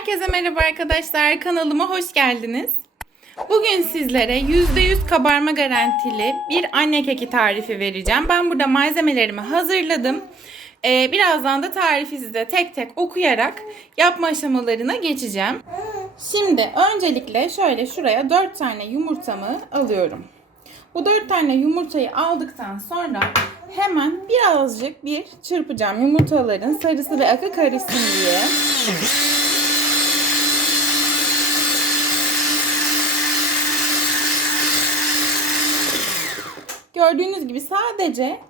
Herkese merhaba arkadaşlar. Kanalıma hoş geldiniz. Bugün sizlere %100 kabarma garantili bir anne keki tarifi vereceğim. Ben burada malzemelerimi hazırladım. Ee, birazdan da tarifi size tek tek okuyarak yapma aşamalarına geçeceğim. Şimdi öncelikle şöyle şuraya 4 tane yumurtamı alıyorum. Bu 4 tane yumurtayı aldıktan sonra hemen birazcık bir çırpacağım. Yumurtaların sarısı ve akı karışsın diye. Gördüğünüz gibi sadece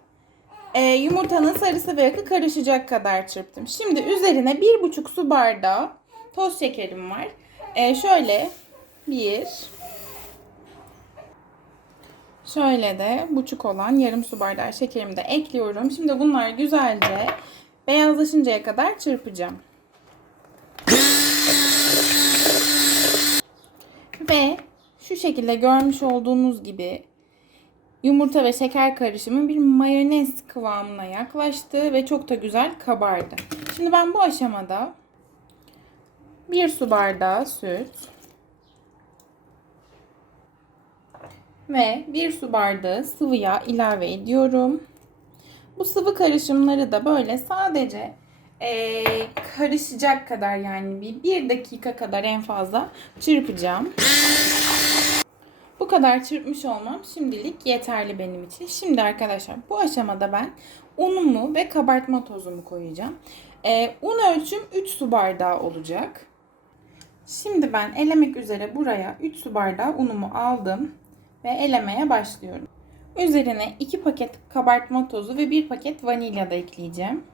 e, yumurtanın sarısı ve akı karışacak kadar çırptım. Şimdi üzerine bir buçuk su bardağı toz şekerim var. E, şöyle bir şöyle de buçuk olan yarım su bardağı şekerimi de ekliyorum. Şimdi bunlar güzelce beyazlaşıncaya kadar çırpacağım. Ve şu şekilde görmüş olduğunuz gibi yumurta ve şeker karışımı bir mayonez kıvamına yaklaştı ve çok da güzel kabardı. Şimdi ben bu aşamada bir su bardağı süt ve bir su bardağı sıvı yağ ilave ediyorum. Bu sıvı karışımları da böyle sadece eee, karışacak kadar yani bir, bir dakika kadar en fazla çırpacağım. Kadar çırpmış olmam şimdilik yeterli benim için. Şimdi arkadaşlar bu aşamada ben unumu ve kabartma tozumu koyacağım. Ee, un ölçüm 3 su bardağı olacak. Şimdi ben elemek üzere buraya 3 su bardağı unumu aldım ve elemeye başlıyorum. Üzerine 2 paket kabartma tozu ve 1 paket vanilya da ekleyeceğim.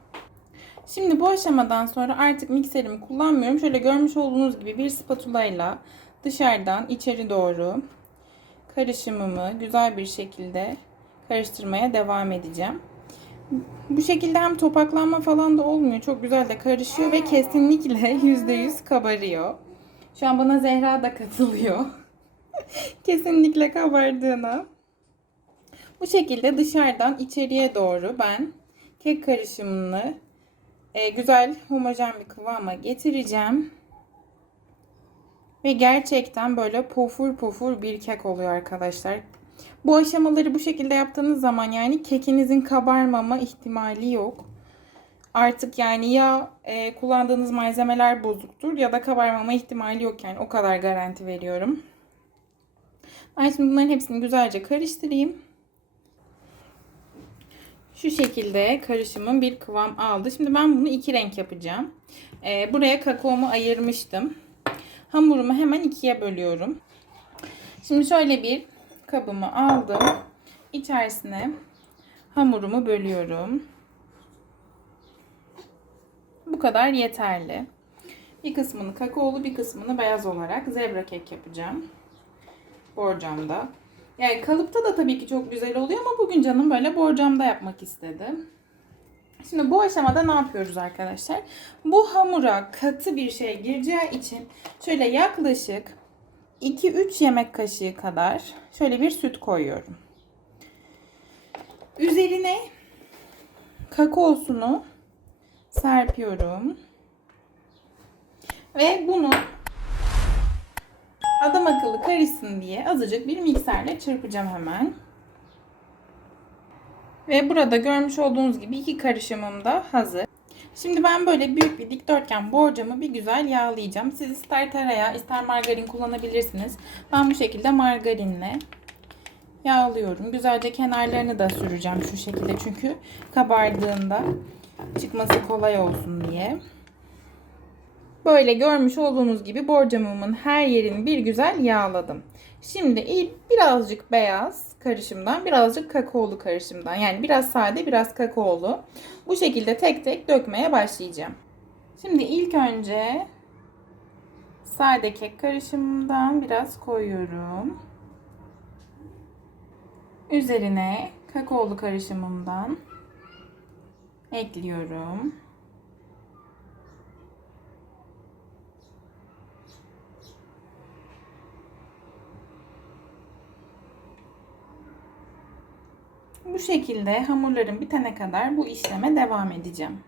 Şimdi bu aşamadan sonra artık mikserimi kullanmıyorum. Şöyle görmüş olduğunuz gibi bir spatula ile dışarıdan içeri doğru karışımımı güzel bir şekilde karıştırmaya devam edeceğim. Bu şekilde hem topaklanma falan da olmuyor. Çok güzel de karışıyor ve kesinlikle %100 kabarıyor. Şu an bana Zehra da katılıyor. kesinlikle kabardığına. Bu şekilde dışarıdan içeriye doğru ben kek karışımını e, güzel homojen bir kıvama getireceğim. Ve gerçekten böyle pofur pofur bir kek oluyor arkadaşlar. Bu aşamaları bu şekilde yaptığınız zaman yani kekinizin kabarmama ihtimali yok. Artık yani ya e, kullandığınız malzemeler bozuktur ya da kabarmama ihtimali yok yani o kadar garanti veriyorum. Ben şimdi bunların hepsini güzelce karıştırayım. Şu şekilde karışımın bir kıvam aldı. Şimdi ben bunu iki renk yapacağım. E, buraya kakaomu ayırmıştım. Hamurumu hemen ikiye bölüyorum. Şimdi şöyle bir kabımı aldım. İçerisine hamurumu bölüyorum. Bu kadar yeterli. Bir kısmını kakaolu, bir kısmını beyaz olarak zebra kek yapacağım. Borcamda. Yani kalıpta da tabii ki çok güzel oluyor ama bugün canım böyle borcamda yapmak istedim. Şimdi bu aşamada ne yapıyoruz arkadaşlar? Bu hamura katı bir şey gireceği için şöyle yaklaşık 2-3 yemek kaşığı kadar şöyle bir süt koyuyorum. Üzerine kakaosunu serpiyorum. Ve bunu adam akıllı karışsın diye azıcık bir mikserle çırpacağım hemen. Ve burada görmüş olduğunuz gibi iki karışımım da hazır. Şimdi ben böyle büyük bir dikdörtgen borcamı bir güzel yağlayacağım. Siz ister tereyağı ister margarin kullanabilirsiniz. Ben bu şekilde margarinle yağlıyorum. Güzelce kenarlarını da süreceğim şu şekilde çünkü kabardığında çıkması kolay olsun diye. Böyle görmüş olduğunuz gibi borcamımın her yerini bir güzel yağladım. Şimdi ilk birazcık beyaz karışımdan, birazcık kakaolu karışımdan. Yani biraz sade, biraz kakaolu. Bu şekilde tek tek dökmeye başlayacağım. Şimdi ilk önce sade kek karışımından biraz koyuyorum. Üzerine kakaolu karışımımdan ekliyorum. Bu şekilde hamurlarım bitene kadar bu işleme devam edeceğim.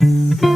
Müzik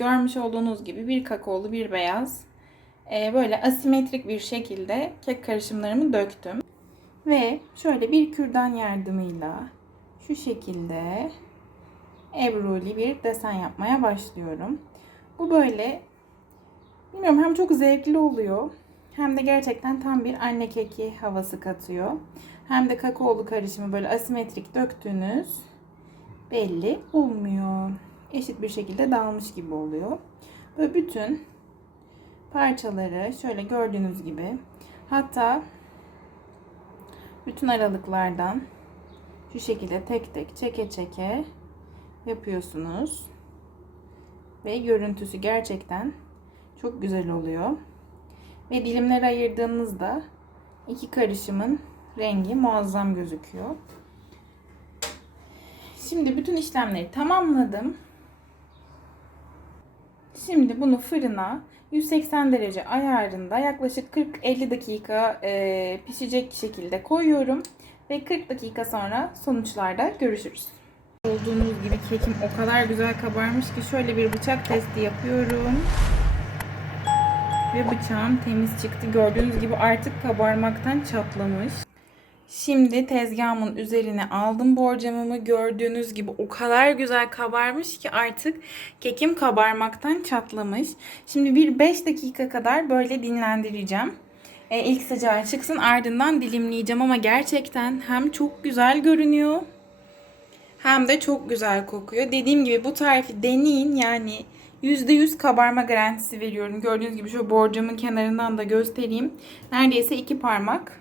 görmüş olduğunuz gibi bir kakaolu bir beyaz e, böyle asimetrik bir şekilde kek karışımlarımı döktüm. Ve şöyle bir kürdan yardımıyla şu şekilde ebruli bir desen yapmaya başlıyorum. Bu böyle bilmiyorum hem çok zevkli oluyor hem de gerçekten tam bir anne keki havası katıyor. Hem de kakaolu karışımı böyle asimetrik döktüğünüz belli olmuyor. Eşit bir şekilde dağılmış gibi oluyor. Böyle bütün parçaları şöyle gördüğünüz gibi hatta bütün aralıklardan şu şekilde tek tek çeke çeke yapıyorsunuz. Ve görüntüsü gerçekten çok güzel oluyor. Ve dilimlere ayırdığınızda iki karışımın rengi muazzam gözüküyor. Şimdi bütün işlemleri tamamladım. Şimdi bunu fırına 180 derece ayarında yaklaşık 40-50 dakika e, pişecek şekilde koyuyorum. Ve 40 dakika sonra sonuçlarda görüşürüz. Olduğunuz gibi kekim o kadar güzel kabarmış ki şöyle bir bıçak testi yapıyorum. Ve bıçağım temiz çıktı. Gördüğünüz gibi artık kabarmaktan çatlamış. Şimdi tezgahımın üzerine aldım borcamımı. Gördüğünüz gibi o kadar güzel kabarmış ki artık kekim kabarmaktan çatlamış. Şimdi bir 5 dakika kadar böyle dinlendireceğim. E, ilk sıcağı çıksın ardından dilimleyeceğim ama gerçekten hem çok güzel görünüyor hem de çok güzel kokuyor. Dediğim gibi bu tarifi deneyin yani %100 kabarma garantisi veriyorum. Gördüğünüz gibi şu borcamın kenarından da göstereyim. Neredeyse iki parmak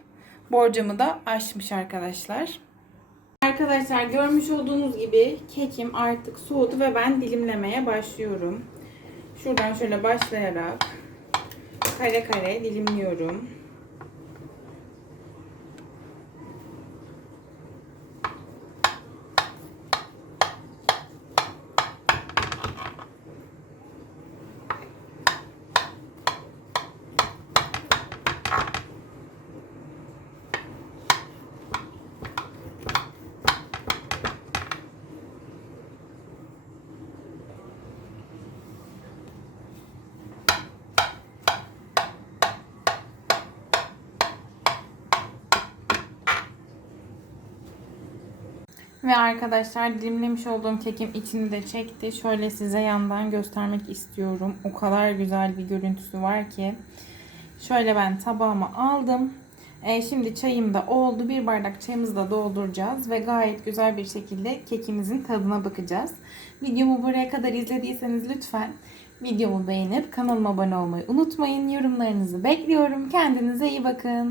borcamı da aşmış arkadaşlar. Arkadaşlar görmüş olduğunuz gibi kekim artık soğudu ve ben dilimlemeye başlıyorum. Şuradan şöyle başlayarak kare kare dilimliyorum. Ve arkadaşlar dilimlemiş olduğum kekim içini de çekti. Şöyle size yandan göstermek istiyorum. O kadar güzel bir görüntüsü var ki. Şöyle ben tabağıma aldım. E, şimdi çayım da oldu. Bir bardak çayımızı da dolduracağız. Ve gayet güzel bir şekilde kekimizin tadına bakacağız. Videomu buraya kadar izlediyseniz lütfen videomu beğenip kanalıma abone olmayı unutmayın. Yorumlarınızı bekliyorum. Kendinize iyi bakın.